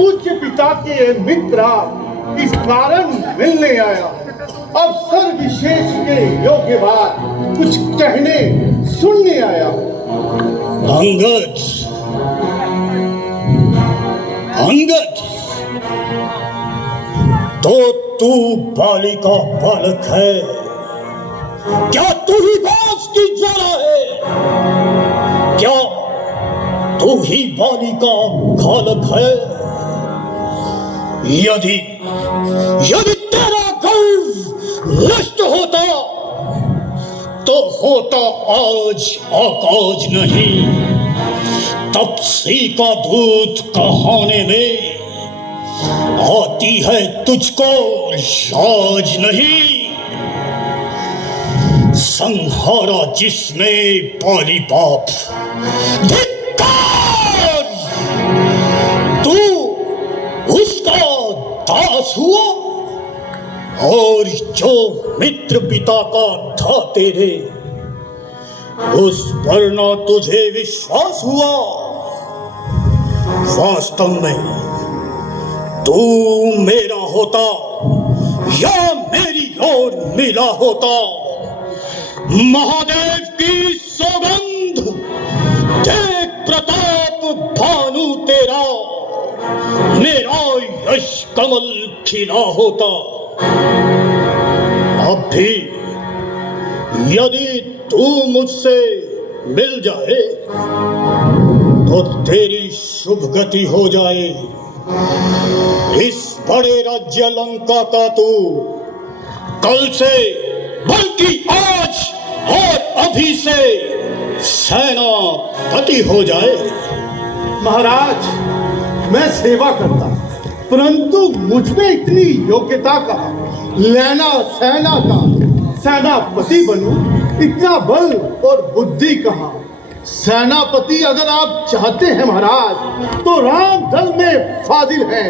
पूज्य पिता के मित्र इस कारण मिलने आया। अवसर विशेष के योग्य बात कुछ कहने सुनने आया। अंगद, अंगद, तो तू बाली का बालक है, क्या तू ही बांस की ज्वाला है? क्या तू ही बाली का घालक है? यदि यदि तेरा गर्व नष्ट होता तो होता आज आकाज नहीं, तपसी का दूत कहाने में आती है तुझको लाज नहीं। संहारा जिसने पाली बाप, धिक्कार! तू उसका दास हुआ, और जो मित्र पिता का था तेरे, उस पर ना तुझे विश्वास हुआ। वास्तव में तू मेरा होता या मेरी ओर मिला होता, महादेव की सौगंध, देख प्रताप भानु तेरा, मेरा यश कमल खिला होता। अब भी यदि तू मुझसे मिल जाए तो तेरी शुभ गति हो जाए। इस बड़े राज्य लंका का तू कल से, बल्कि आज और अभी से सेनापति हो जाए। महाराज, मैं सेवा करता, परंतु मुझ में इतनी योग्यता का, लेना सेना का सेनापति बनूं, इतना बल और बुद्धि कहाँ। सेनापति अगर आप चाहते हैं महाराज, तो राम दल में फाजिल है,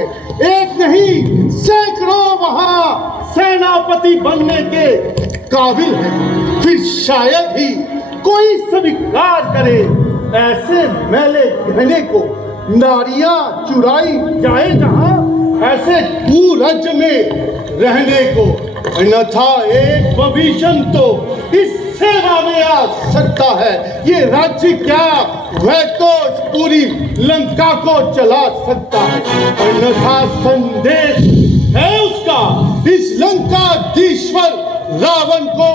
एक नहीं सैकड़ों वहां सेनापति बनने के काबिल है। फिर शायद ही कोई स्वीकार करे ऐसे मेले गहने को। नारियां चुराई जाए जहां, ऐसे कुराज्य में रहने को, अन्यथा एक विभीषण तो इस सेवा में आ सकता है। ये राज्य क्या, वह तो पूरी लंका को चला सकता है। अन्यथा संदेश है उसका इस लंकाधीश्वर रावण को,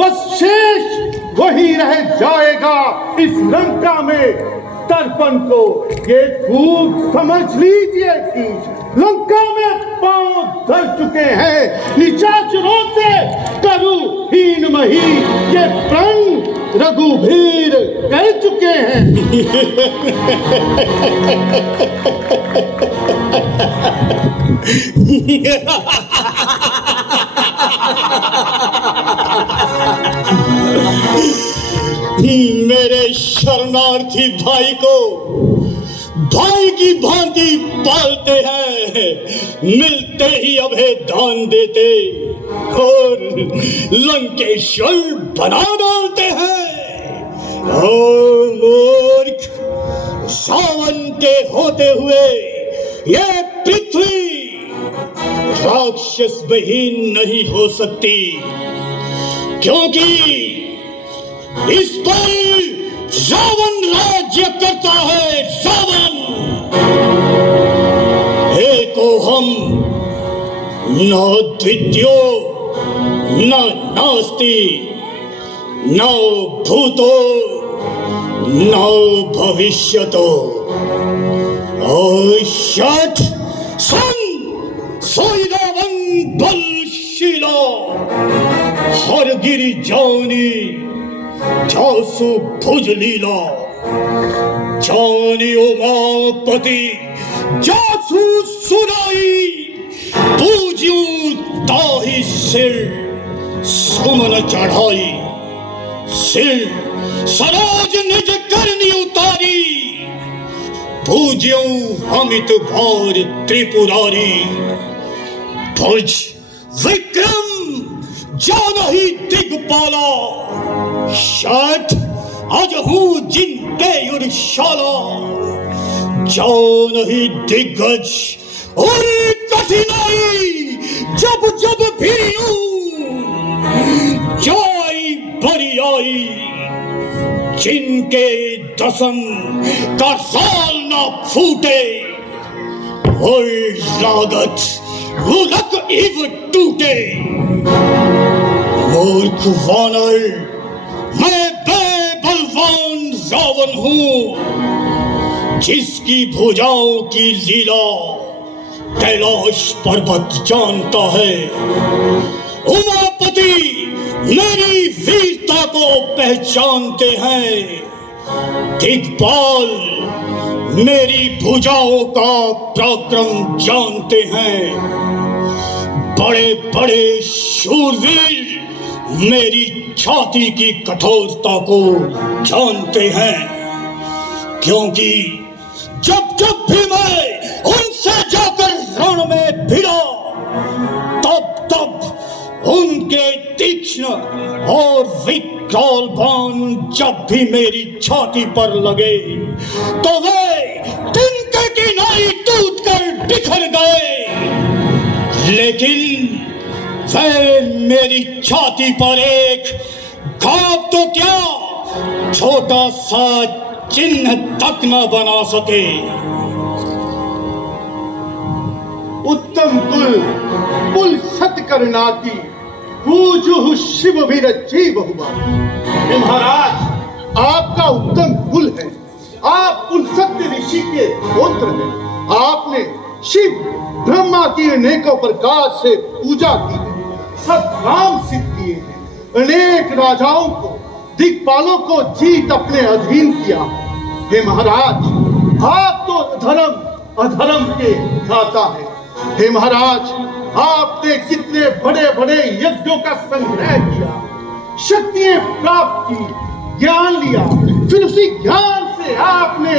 बस शेष वही रह जाएगा इस लंका में तर्पण को। ये खूब समझ लीजिए कि लंका में पांव धर चुके हैं निशाचरों से करु हीन मही, ये प्रण रघुवीर कह चुके हैं। मेरे शरणार्थी भाई को भाई की भांति पालते हैं, मिलते ही अभय दान देते और लंकेश्वर बना डालते हैं। ओ मूर्ख, सावन के होते हुए ये पृथ्वी राक्षस विहीन नहीं हो सकती, क्योंकि इस पर रावण राज्य करता है। रावण एको हम, न द्वितीयो न नास्ति, न भूतो न भविष्यतो। औषध सुन, सोई रावण बलशीला, हर गिरि जानी जासु भुज लीला, जानी उमापति जासु सुनाई, पूज्यू ताहि सिर सुमन चढ़ाई। सिर सरोज निज करनी उतारी, पूज्यू अमित भार त्रिपुरारी। भुज विक्रम जानहि दिगपाला, शाठ अजहू जिनके युरशाला। जाओ नहीं दिग्गज और कठिनाई जब जब भी जाई भरी आई, जिनके दसम का साल ना फूटे और लागत लुलक इव टूटे। मूर्ख वानर, मैं बेबलवान रावण हूं, जिसकी भुजाओं की लीला कैलाश पर्वत जानता है। उमापति मेरी वीरता को पहचानते हैं, दिग्पाल मेरी भुजाओं का पराक्रम जानते हैं। बड़े बड़े शूरवीर मेरी छाती की कठोरता को जानते हैं, क्योंकि जब जब भी मैं उनसे जाकर रण में भिड़ा, तब तब उनके तीक्ष्ण और विकराल बाण जब भी मेरी छाती पर लगे, तो वे तिनके की नाई टूटकर बिखर गए। लेकिन वे मेरी छाती पर एक घाव तो क्या, छोटा सा चिन्ह तक न बना सके। उत्तम कुल सत करनाती, पूजु शिव विरची बहुबा। महाराज, आपका उत्तम कुल है, आप कुल सत्य ऋषि के पुत्र हैं। आपने शिव ब्रह्मा की अनेकों प्रकार से पूजा की है, सब काम सिद्ध किए हैं, अनेक राजाओं को, दिक्पालों को जीत अपने अधीन किया। हे महाराज, आप तो अधर्म के घाता हैं। हे महाराज, आपने कितने बड़े बड़े यज्ञों का संग्रह किया, शक्तियां प्राप्त की, ज्ञान लिया, फिर उसी ज्ञान से आपने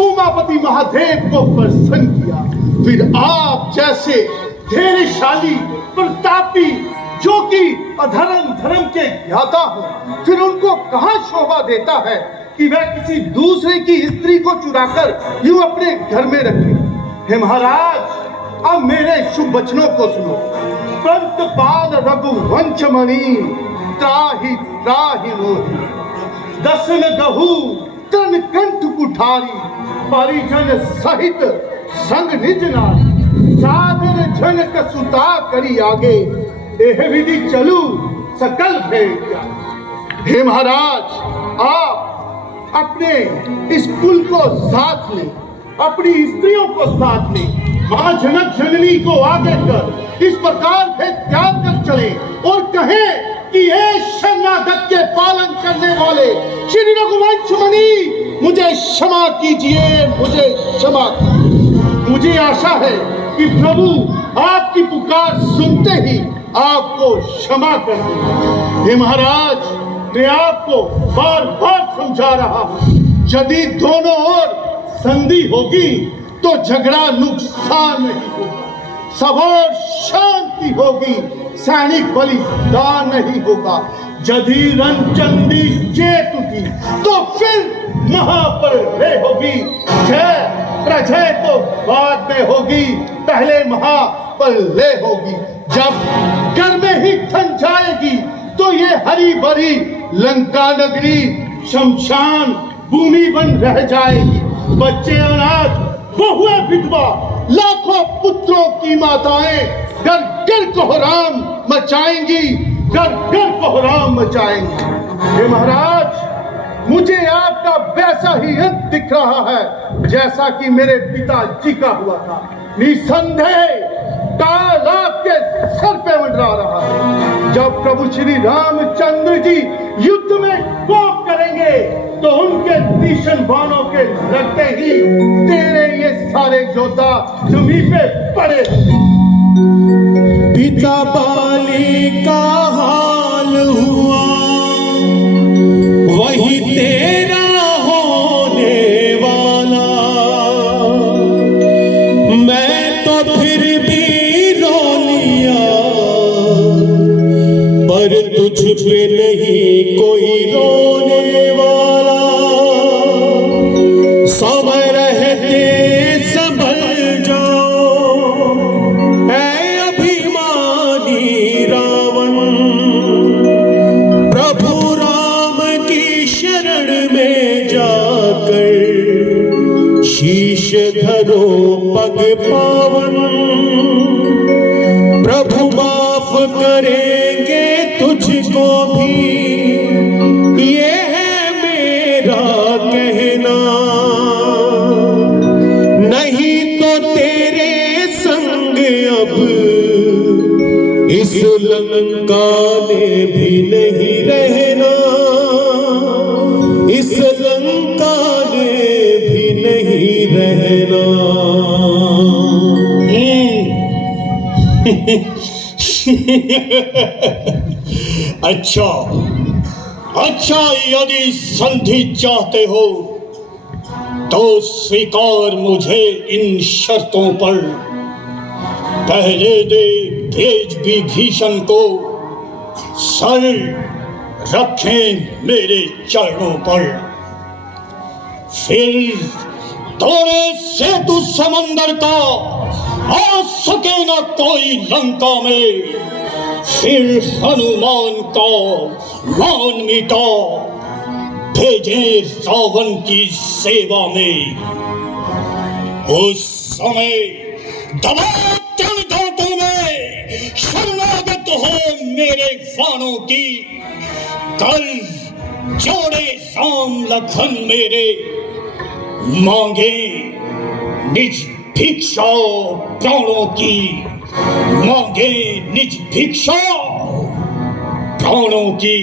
उमापति महादेव को प्रसन्न किया। फिर आप जैसे धैर्यशाली, प्रतापी, जो कि धर्म के ज्ञाता हो, फिर उनको कहां शोभा देता है कि वह किसी दूसरे की स्त्री को चुराकर यूं अपने घर में रखे। हे महाराज, अब मेरे शुभ वचनों को सुनो। पंत पाल रघुवंश मणि, त्राहि त्राहि मोहि, दसन गहु तन कंठ कुठारी, परिजन सहित संग निज नारी, सादर जनक सुता करी आगे, एह विधि चलू सकल भेद। हे महाराज, आप अपने इस कुल को साथ ले, अपनी स्त्रियों को साथ ले, मां जनक जननी को आगे कर इस प्रकार भेद त्याग कर चले और कहें कि हे शरणागत के पालन करने वाले श्री रघुवंश मुनि, मुझे क्षमा कीजिए, मुझे क्षमा कीजिए। मुझे आशा है कि प्रभु आपकी पुकार सुनते ही आपको क्षमा कर देंगे। हे महाराज, मैं आपको बार बार समझा रहा हूं, यदि दोनों ओर संधि होगी तो झगड़ा नुकसान नहीं होगा, सब और शांति होगी, सैनिक बलिदान नहीं होगा। यदि रणचंडी जेतुगी तो फिर महाप्रलय होगी, जय प्रजय तो बाद में होगी, पहले महाप्रलय होगी। जब घर में ही थन जाएगी तो ये हरी भरी लंका नगरी शमशान भूमि बन रह जाएगी। बच्चे अनाथ, बहुएं विधवा, लाखों पुत्रों की माताएं घर घर कोहराम मचाएंगी, घर घर कोहराम मचाएंगी। हे महाराज, मुझे आपका वैसा ही अंत दिख रहा है जैसा कि मेरे पिताजी का हुआ था। निसंदेह काल आपके सर पे मंडरा रहा है। जब प्रभु श्री रामचंद्र जी युद्ध में कोप करेंगे तो उनके तीक्ष्ण बाणों के लगते ही तेरे ये सारे योद्धा जमीन पे पड़े। पिता बाली का हाल हुआ वही तेरा होने वाला, मैं तो फिर भी रो लिया, पर तुझ पे नहीं कोई रोने वाला। समय रहते पग पावन, प्रभु माफ करेंगे तुझको भी, ये है मेरा कहना। नहीं तो तेरे संग अब इस लंका में भी नहीं रहना, इस लंका में भी नहीं रहना। अच्छा अच्छा, यदि संधि चाहते हो तो स्वीकार मुझे इन शर्तों पर। पहले दे भेज विभीषण को, सर रखें मेरे चरणों पर। फिर तोड़े सेतु समंदर का, आ सके न कोई लंका में। फिर हनुमान का मान मिटा, भेजे रावण की सेवा में। उस समय दबा तन दांतों में, शरणागत हो मेरे बाणों की। कल जोड़े राम लखन मेरे, मांगे निज भिक्षा प्राणों की, मांगे निज भिक्षा प्राणों की।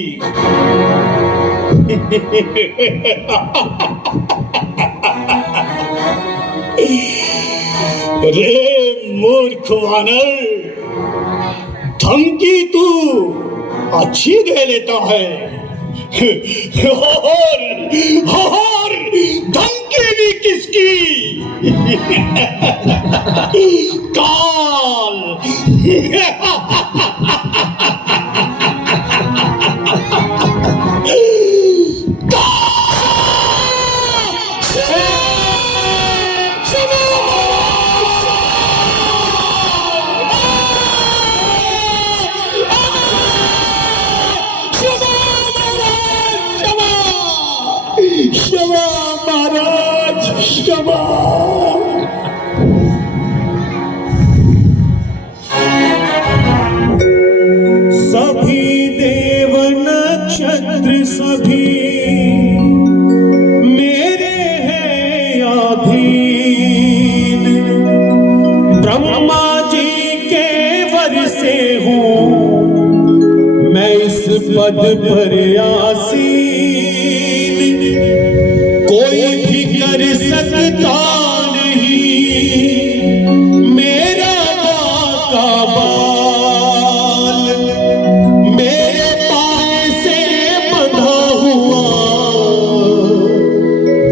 रे मूर्ख वानर, धमकी तू अच्छी दे लेता है, और धमकी भी किसकी? काल। क्षमा महाराज, क्षमा। सभी देव नक्षत्र सभी मेरे हैं अधीन, ब्रह्मा जी के वर से हूँ मैं इस पद पर आसीन। कोई भी कर सकता नहीं मेरा बाका बाल, मेरे पाँव से बंधा हुआ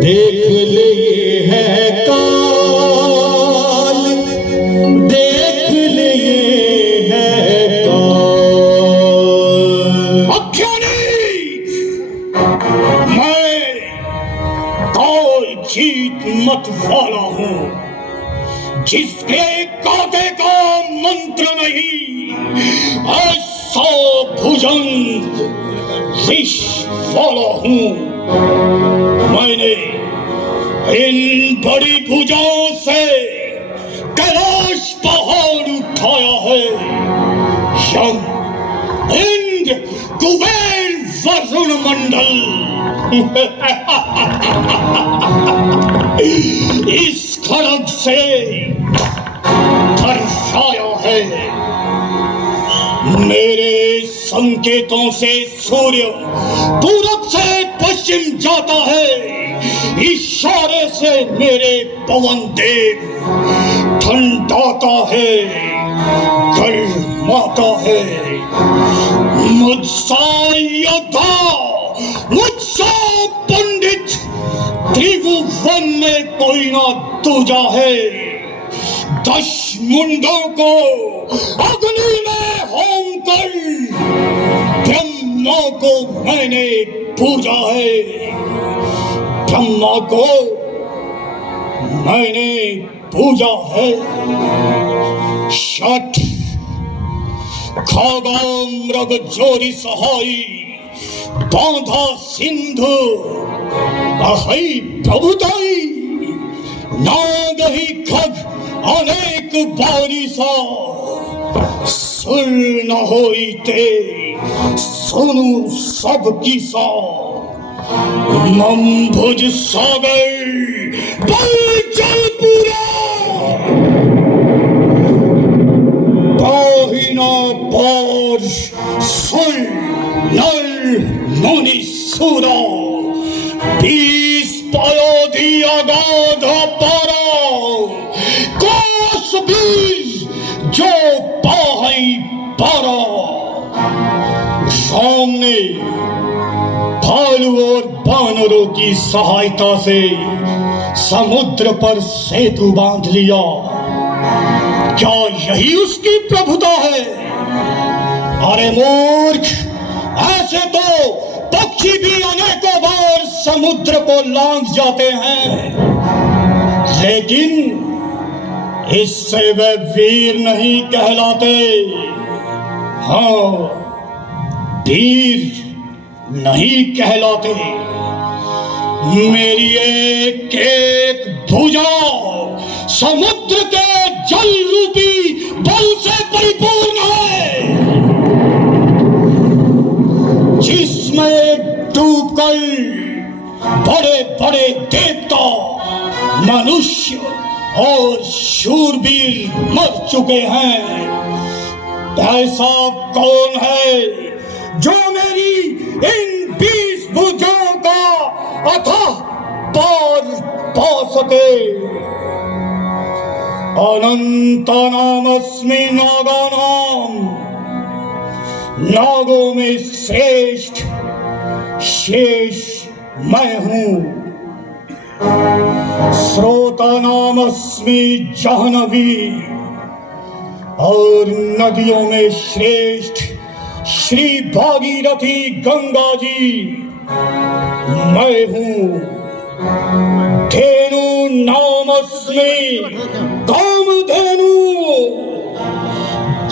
देख ले ये है काल, देख ले ये है काल। जीत मत वाला हूं, जिसके कांटे का मंत्र नहीं, ऐसा भुजंग विष वाला हूं। मैंने इन बड़ी भुजाओं से कैलाश पहाड़ उठाया है। यम, इंद्र, कुबेर, वरुण मंडल इस खड़ग से दर्शाया है। मेरे संकेतों से सूर्य पूरब से पश्चिम जाता है, इशारे से मेरे पवन देव ठंडाता है, गर्माता है। मुझसा योद्धा, मुझसा पंडित त्रिभुवन में कोई ना दूजा है। 10 मुंडों को अग्नि में होम कर ब्रह्मा को मैंने पूजा है, ब्रह्मा को मैंने पूजा है। शठ खागा मृग जोरी सहाई, बांधा सिंधु अहै प्रभुताई, नागही खग अनेक बारिशा सुर न होई ते सुनु सब किसा मंभुज सागर बल जल पूरा पाहिना पार सुर नर मुनि सूरा बीस पायो दिया गाधा पारा कोस बीज जो पाही पारा सामने भालू और बानरों की सहायता से समुद्र पर सेतु बांध लिया। क्या यही उसकी प्रभुता है? अरे मूर्ख, ऐसे तो पक्षी भी अनेकों बार समुद्र को लांघ जाते हैं, लेकिन इससे वे वीर नहीं कहलाते। हाँ, वीर नहीं कहलाते। मेरी एक एक भुजा समुद्र के जल रूपी बल से परिपूर्ण है, जिसमें डूबकर बड़े बड़े देवता, मनुष्य और शूरवीर मर चुके हैं। ऐसा कौन है जो मेरी इन 20 भुजाओं का अथाह पार पा सके? अनंतानामस्मि नागानाम, नागों में श्रेष्ठ शेष मैं हूं। स्रोतानामस्मि जाह्नवी, और नदियों में श्रेष्ठ श्री भागीरथी गंगा जी मैं हूं। धेनु नामस्मि कामधेनु,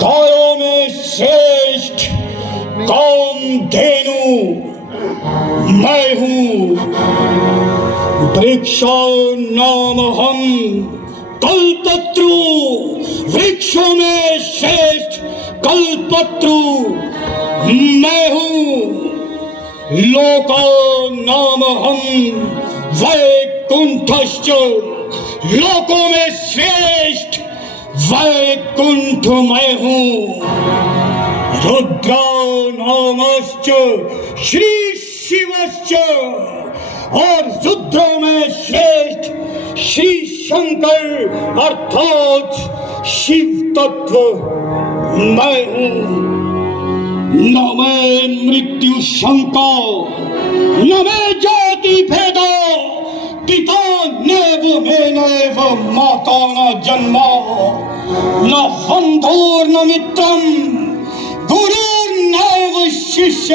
गायों में श्रेष्ठ कामधेनु मैं हूं। वृक्षो नामहं कल्पत्रु, वृक्षों में श्रेष्ठ कल्पत्रु मैं हूं। लोको नामहं वैकुंठश्च, लोकों में श्रेष्ठ वैकुंठ मैं हूं। रुद्रो नामश्च श्री शिवश्च, और रुद्रों में श्रेष्ठ श्री शंकर अर्थात शिव तत्व मैं हूं। न मैं मृत्यु शंका, न मैं जाति भेदा, पिता नैव मेनैव माता न जन्मा, न बंधुर्न मित्रं गुरुर्नैव शिष्य,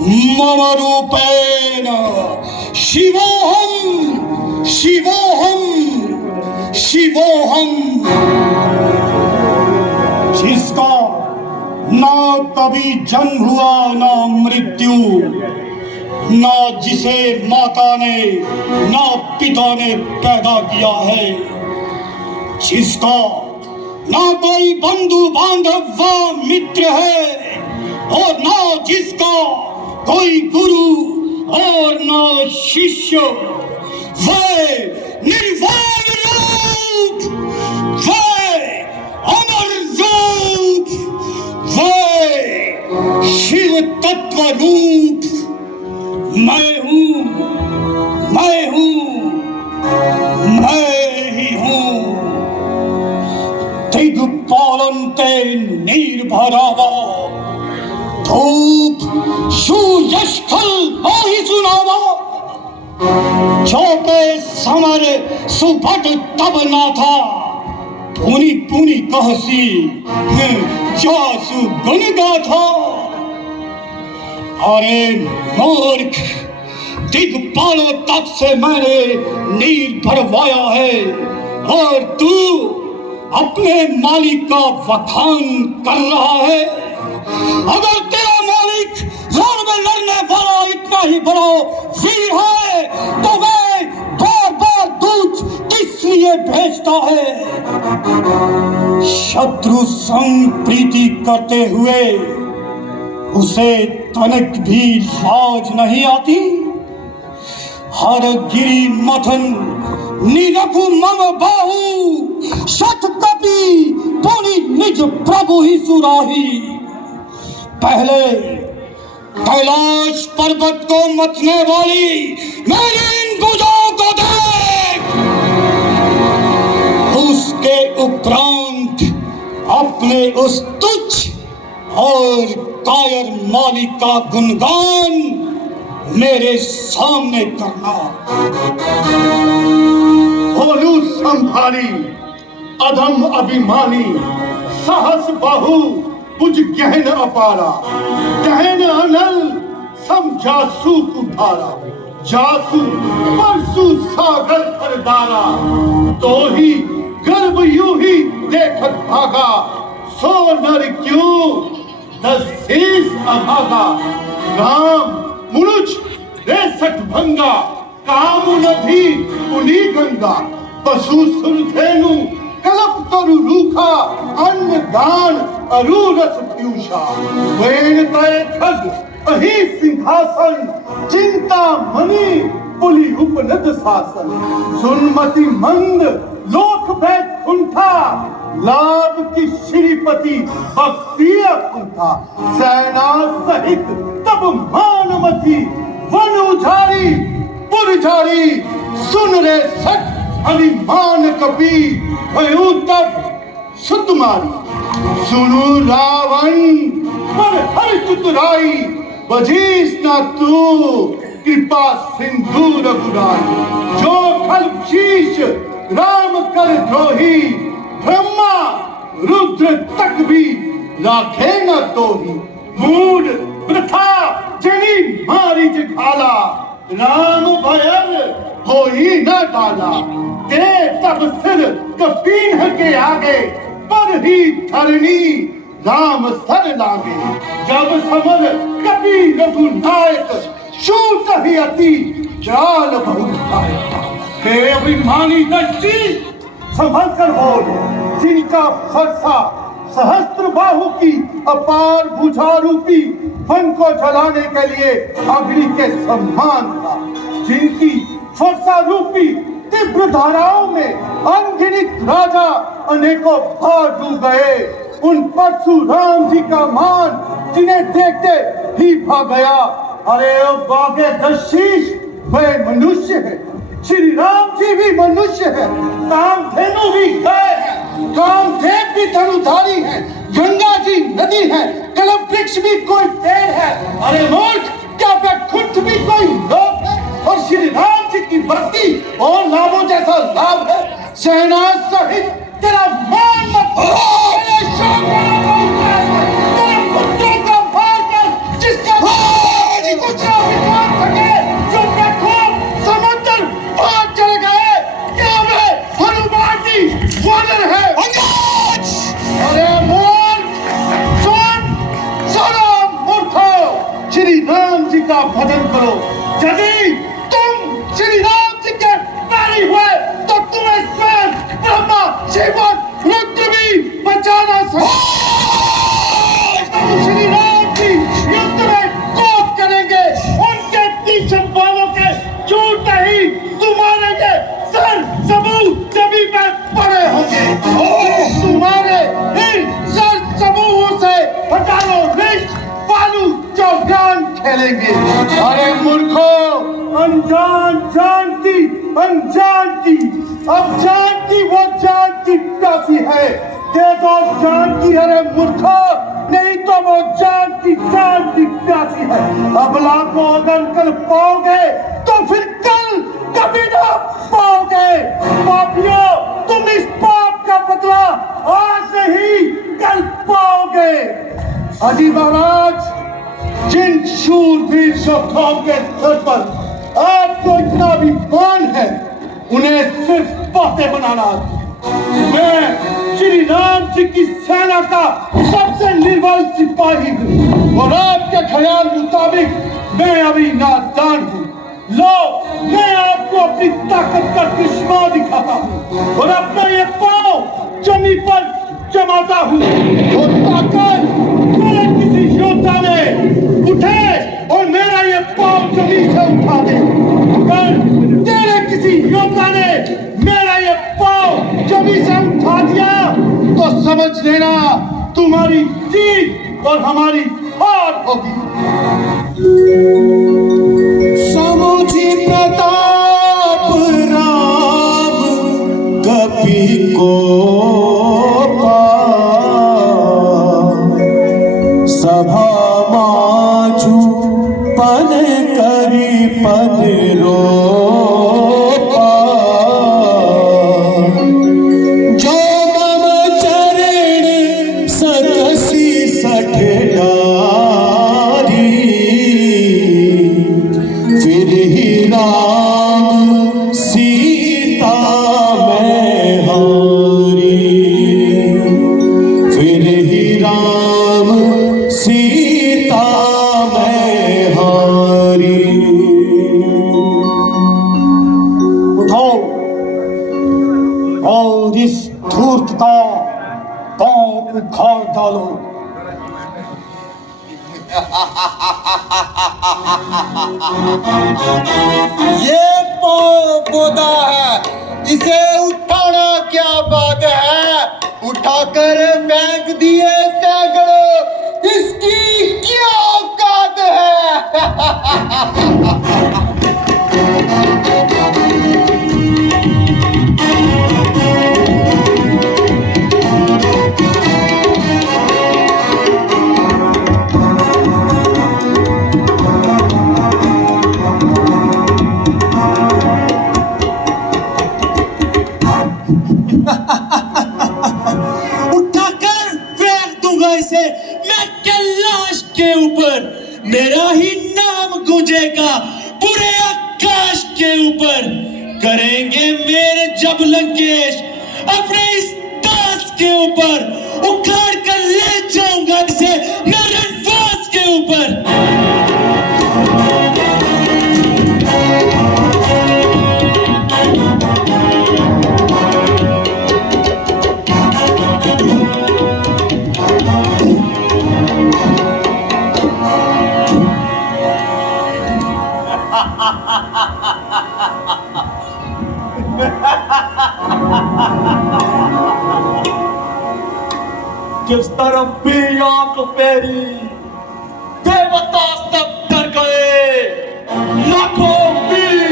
मम रूपेण शिवोऽहं शिवोऽहं शिवोऽहं। जिसका ना कभी जन्म हुआ ना मृत्यु, ना जिसे माता ने ना पिता ने पैदा किया है, जिसका ना कोई बंधु बांधव व मित्र है, और ना जिसका कोई गुरु और ना शिष्य, वह निर्वाण रूप, वह अमर रूप, वह शिव तत्व रूप मैं हूं, मैं हूं, मैं ही हूं। दिग्पालन्ते निर्भरावा, धूप सूर्यस्थल मोहि सुनावा, चौके समर सुभट तब ना था, पुनि पुनि कहसी जासु गुण गाथा। अरे मूर्ख, दिग्पालों तक से मैंने नीर भरवाया है, और तू अपने मालिक का वखान कर रहा है। अगर तेरा मालिक रण में लड़ने वाला इतना ही बड़ा वीर है, तो वह बार बार दूर दूत किस लिए भेजता है? शत्रु संग प्रीति करते हुए उसे तनिक भी लाज नहीं आती? हर गिरी मथन निरखु मम बाहु, शत कपि पुनि निज प्रभु ही सुराही। पहले कैलाश पर्वत को मथने वाली मेरी इन भुजाओं को देख, उसके उपरांत अपने उस तुच्छ और कायर मालिक का गुणगान मेरे सामने करना। होलू संभारी अधम अभिमानी, सहस बाहु कुछ गहन अपारा, गहन अनल समझासु उठारा, जासु परसु सागर खरदारा, तो ही गर्भ यूं ही देखत भागा, सो नर क्यों दस शीस अभागा। राम मुनुज रेसठ भंगा, काम नधी उनी गंगा, पशु सुरधेनु कलप तरु रूखा, अन्न दान अरु रस पीयूषा। वेण तय खग अहि सिंहासन, चिंता मणि पुलि उपनद शासन। सुनमति मंद लोक भेद कुंठा, लाभ की श्रीपति भक्ति कुंठा। सेना सहित तब मानमती, वन उजारी पुरजारी, सुन रे सठ अभिमान कपि, भयु तब सुतमारी। सुनु रावण पर हर चतुराई, बजीस न तू कृपा सिंधु रघुराई। जो खल शीश राम कर द्रोही, ब्रह्मा रुद्र तक भी राखे न तोही। मूड वृथा जनी मारी जिघाला, राम भयर हो ही न डाला। ते तब सिर कपीन के आगे, पर ही धरनी राम सर लागे। जब समर कपि रघुनायक, शूट ही अति जाल बहुधायक। हे अभिमानी दृष्टि संभल कर बोल, जिनका फरसा सहस्त्र बाहु की अपार भुजा रूपी वन को जलाने के लिए अग्नि के सम्मान था। जिनकी फरसा रूपी तीव्र धाराओं में अनगिनत राजा अनेकों भार डूब गए। उन परशुराम जी का मान जिन्हें देखते ही भाग गया। अरे ओ बागे दशीष, वे मनुष्य है, श्री राम जी भी मनुष्य है, कामधेनु भी गाय है, कामदेव भी धनुधारी है, गंगा जी नदी है, कलम वृक्ष भी कोई पेड़ है। अरे मूर्ख, क्या वैकुंठ भी कोई लोक है? और श्री राम जी की भक्ति और लाभों जैसा लाभ है। सेना सहित तेरा मान मत, तेरे पुत्रों का मार कर, जिसका कुछ विद्वान सके, जो बेखूब समुद्र पार चले गए। क्या वे हनुमान जी वानर है? अरे मूर्ख, सुनो मूर्खो, श्री राम जी का भजन करो। यदि तुम श्री राम जी के पैरी हुए तो तुम्हें स्वयं ब्रह्मा शिवन रुद्र भी बचाना श्री राम जी युद्ध में कोप करेंगे। उनके तीक्ष्ण बालों के चूट ही तुम्हारे सर सबूत जमी पर पड़े होंगे। तुम्हारे इन सर समूहों से हजारों रिश्त बालू चौगान खेलेंगे। अरे मूर्खो, अनजान जानती, अनजान की, अब जान की वो जान की प्यासी है, दे दो जान की। अरे मूर्खो, नहीं तो वो जान की प्यासी है। अबला को अगर कर पाओगे तो फिर कल कभी ना पाओगे। पापियों, तुम इस पाप का बदला आज नहीं कल पाओगे। अजी महाराज, जिन शूरवीर योद्धाओं के सर पर आपको इतना भी मान है, उन्हें सिर्फ बातें बनाना। मैं श्री राम जी की सेना का सबसे निर्बल सिपाही हूँ और आपके ख्याल मुताबिक मैं अभी नादान हूँ। लो, मैं आपको अपनी ताकत का चश्मा दिखाता हूँ और अपना ये पांव जमीन पर जमाता हूँ। वो ताकत मेरे किसी योद्धा ने उठे और मेरा ये पांव जमीन से उठा दे। अगर तेरे किसी योद्धा ने मेरा ये पांव जमीन से उठा दिया तो समझ लेना तुम्हारी जीत और हमारी हार होगी। समुझी प्रताप राम कपि को सभा माचू पन करी पद रोपा जो मम चरण सकसी सठ डारी फिर ही राम सीता मैं हारी फिर ही राम सीता मैं हारी। उठाओ और इस धूर्त का पांव उखाड़ डालो। ये पांव बोदा है, इसे उठाना क्या बात है? उठाकर फेंक दिए सैकड़ों, इसकी क्या औकात है? उठाकर फेंक दूंगा इसे मैं कैलाश के ऊपर, मेरा ही नाम गूंजेगा पूरे आकाश के ऊपर। करेंगे मेरे जब लंकेश अपने इस दास के ऊपर, उखाड़ कर ले जाऊंगा इसे मैं रणवास के ऊपर। जिस तरफ भी आंख फेरी देवता सब डर गए। लाखों वीर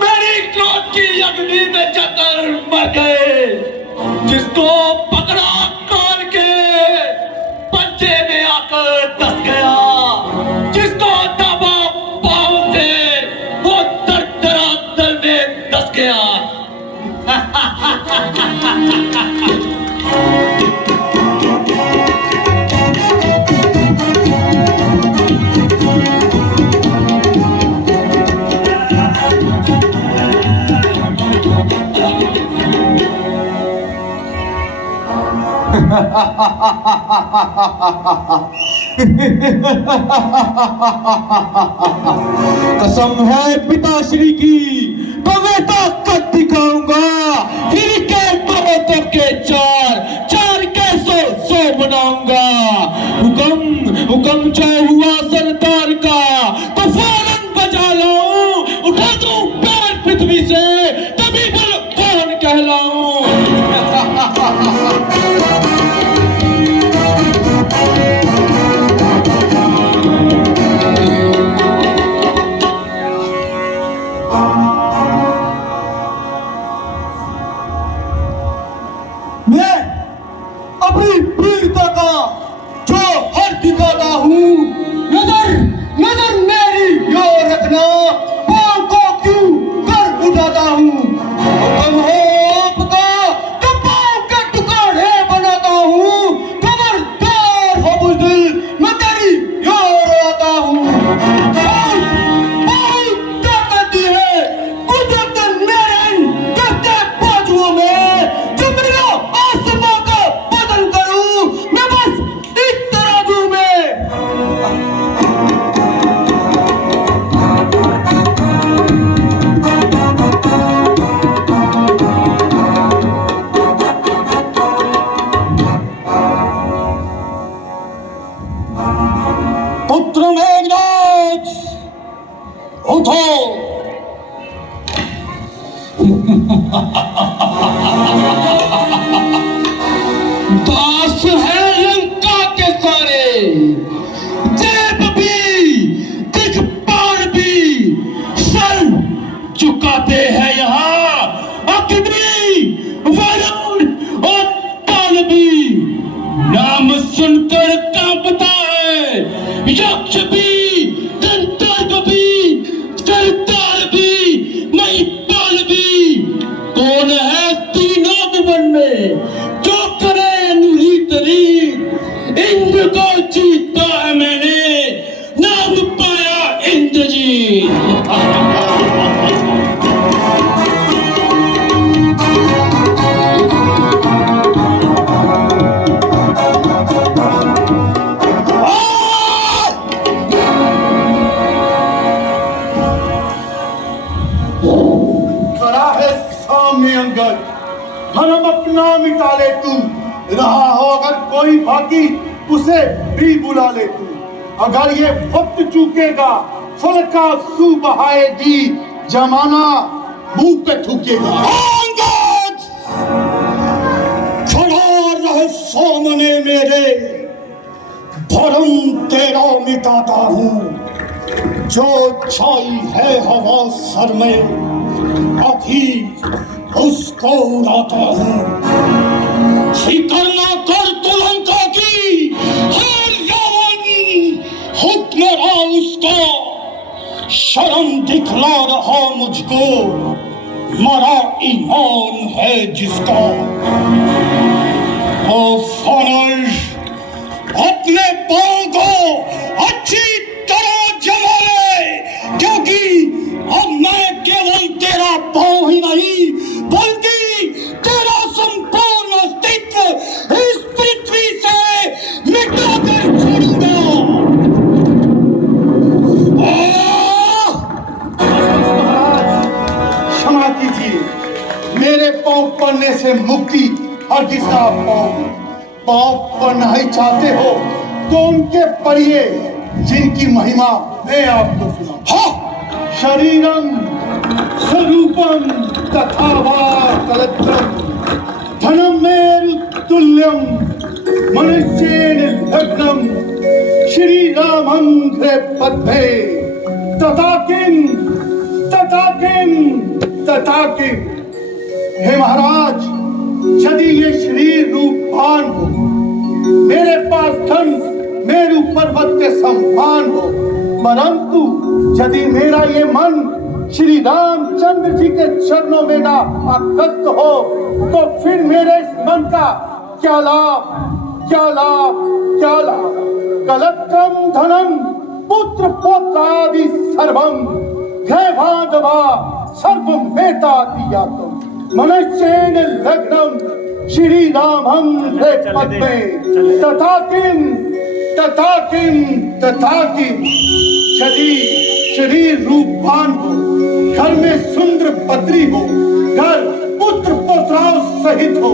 मेरी क्रोध की अग्नि में जलकर मर गए। जिसको पकड़ा काल के पंजे में आकर डस गया, जिसको दबा पांव से वो दरदरा दर में डस गया। कसम है पिताश्री की तो मैं ताकत दिखाऊंगा। फिर के पर्वतों के चार के सौ बनाऊंगा। हुक्म जो हुआ सरदार का तो फौरन बजा लाऊं। उठा दूं पैर पृथ्वी से तभी बोल कौन कहलाऊं। मैं अपनी वीरता का जो हर दिखाता हूँ, यक्ष भी, दंतार भी, करतार भी, महिपाल भी। कौन है तीनों भुवन में जो करे अनुहित रीत? इंद्र को जीता है मैंने, नाम पाया इंद्रजीत। खड़ा है सामने अंगद, भरम अपना मिटा ले तू। रहा हो अगर कोई बाकी, उसे भी बुला ले तू। अगर ये वक्त चूकेगा, फल का सू बहाएगी, जमाना मुंह पे थूकेगा। अंगद! खड़ा रहे सामने मेरे, भरम तेरा मिटाता हूँ। जो छाई है हवा सर में, अभी उसको उड़ाता हूँ। फिक्र न कर तू लंका की, हर रावण हुक्म रहा उसका। शर्म दिखला रहा मुझको, मरा ईमान है जिसका। ओ फानर, अपने पाँव को अच्छी तरह जमा ले, क्योंकि अब मैं केवल तेरा पाँव ही नहीं, बल्कि तेरा संपूर्ण अस्तित्व इस पृथ्वी से मिटा कर छोड़ूंगा। क्षमा कीजिए, मेरे पांव पड़ने से मुक्ति हरगिज़ ना पाऊंगी। पांव पड़ना ही चाहते हो तो उनके पढ़िए जिनकी महिमा मैं आपको सुनाऊं। हाँ, शरीरम स्वरूपम तथा वा कलत्रम, धनम मेरु तुल्यम, मनुष्येन लग्नम, श्री रामं घ्रे पद्मे, तथा किम तथा किम तथा किम। हे महाराज, यदि ये शरीर रूपवान हो, मेरे पास धन मेरु पर्वत के समान हो, परंतु यदि मेरा ये मन श्री रामचंद्र जी के चरणों में ना आकृष्ट हो, तो फिर मेरे इस मन का क्या लाभ, क्या लाभ, क्या लाभ। कलत्रम धनम पुत्र पौत्रादि सर्वम, घे बांधवा सर्वमेता दियातम, मनुष्येन लग्नम, श्री रामं घे पद्मे, तथा किम तथा किम तथा किम। यदि शरीर रूपवान हो, घर में सुंदर पत्नी हो, घर पुत्र पौत्राओं सहित हो,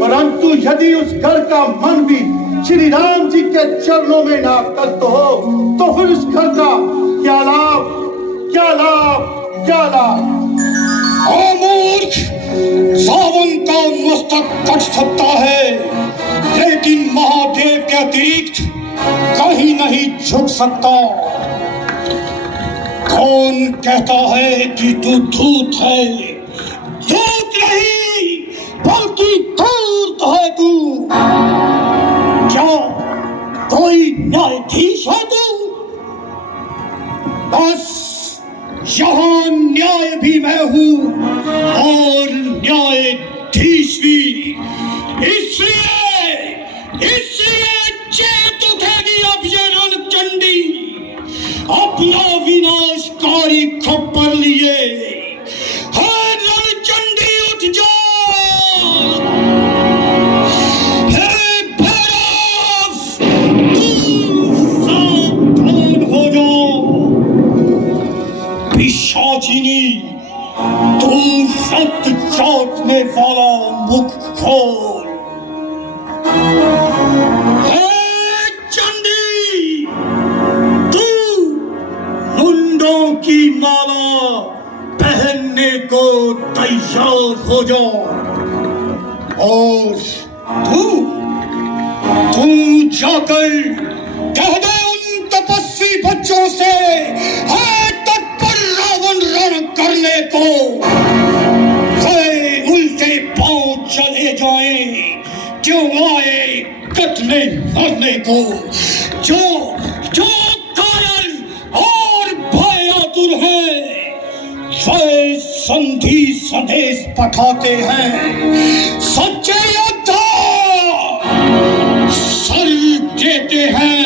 परंतु यदि उस घर का मन भी श्री राम जी के चरणों में ना आकृष्ट हो, तो फिर उस घर का क्या लाभ, क्या लाभ, क्या लाभ। ओ मूर्ख, सावन का मस्तक कट सकता है, लेकिन महादेव के अतिरिक्त कहीं नहीं झुक सकता। कौन कहता है कि तू धूत है? धूत नहीं, बल्कि धूर्त है तू। क्या कोई न्यायाधीश है तू? बस यहाँ न्याय भी मैं हूँ और न्यायाधीश भी। इसलिए चेत उठेगी अब ये रणचंडी, अपना विनाशकारी खप्पर लिए। है रणचंडी, उठ जाओ। हे भैरव, तू सावधान हो जाओ। पिशाचिनी, तू रक्त चाटने वाला मुख खोल। की माला पहनने को तैयार हो जाओ। और तू जाकर कह दे उन तपस्वी बच्चों से, है तत्पर रावण रण करने को। वे उल्टे पांव चले जाएं, क्यों आए कटने मरने को। जो संदेश पठाते हैं। सच्चे योद्धा सर देते हैं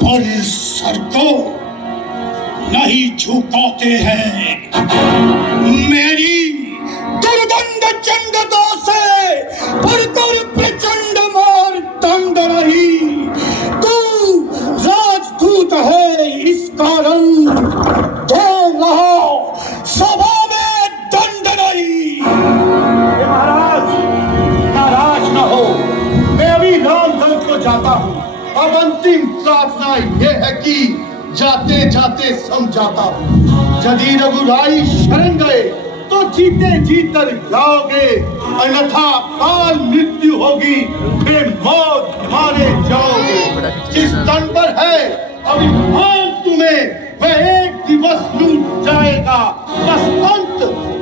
पर सर को नहीं झुकाते हैं। मेरी दुर्गंध चंडता से भरकर प्रचंड मार दंड रही। तू राजदूत है इस कारण दे रहा सभा में दंड नहीं। महाराज नाराज न हो, मैं अभी रामदल को जाता हूँ। अब अंतिम प्रार्थना यह है कि जाते जाते समझाता हूँ, यदि रघुराई शरण गए तो जीते जीतर जाओगे, अन्यथा काल मृत्यु होगी, बेमौत मारे जाओगे। जिस तन पर है अभिमान तुम्हें वह एक दिवस लूट जाएगा।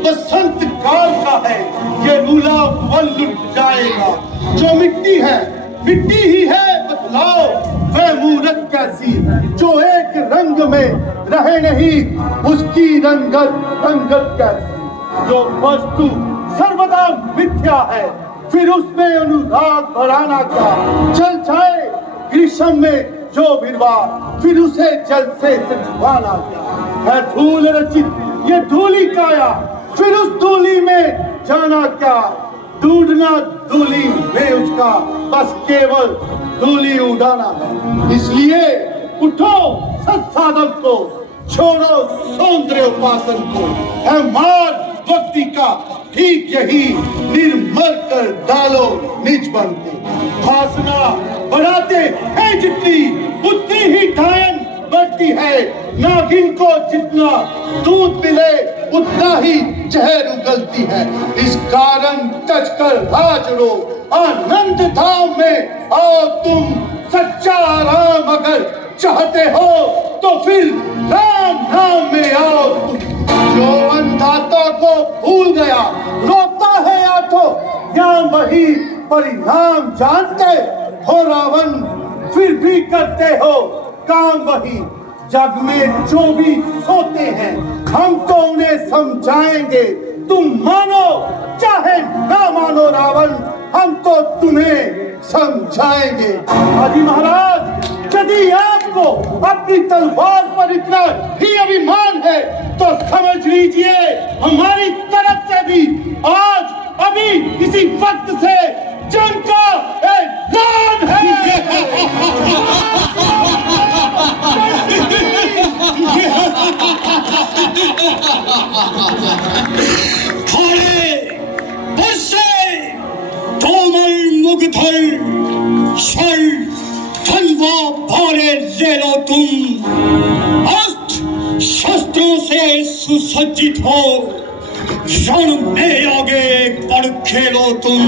बसंत काल का है ये मूला फल लुट जाएगा। जो मिट्टी है मिट्टी ही है, बतलाओ वह मूरत कैसी, जो एक रंग में रहे नहीं उसकी रंगत कैसी। जो वस्तु सर्वदा मिथ्या है फिर उसमें अनुराग बढ़ाना क्या। चल जाए ग्रीष्म में जो भिड़वा फिर उसे जल से सजवाना क्या। है धूल रचित ये धूली काया फिर उस धूली में जाना क्या। ढूंढना धूली में उसका बस केवल धूली उड़ाना है। इसलिए उठो सत्साधक को, छोड़ो सौंदर्य उपासन को। है मार्ग भक्ति का ठीक यही, निर्मल कर डालो निज बन को। वासना बढ़ाते हैं जितनी उतनी ही डायन बढ़ती है। नागिन को जितना दूध मिले उतना ही जहर उगलती है। इस कारण तजकर राज लो आनंद धाम में आओ तुम। सच्चा आराम अगर चाहते हो तो फिर राम नाम में आओ तुम। जो अंधाता को भूल गया रोता है या तो या वही परिणाम जानते हो रावण, फिर भी करते हो काम वही। जग में जो भी सोते हैं हम तो उन्हें समझाएंगे। तुम मानो चाहे ना मानो रावण, हम तो तुम्हें समझाएंगे। हाजी महाराज, यदि आपको अपनी तलवार पर इतना ही अभिमान है तो समझ लीजिए हमारी तरफ से भी आज अभी इसी वक्त से जंग का ऐलान है। थोड़े बरसे तोमर मुगधर शर धनवा भारे ले लो तुम। अस्त्र शस्त्रों से सुसज्जित हो रण में आगे बढ़ खेलो तुम।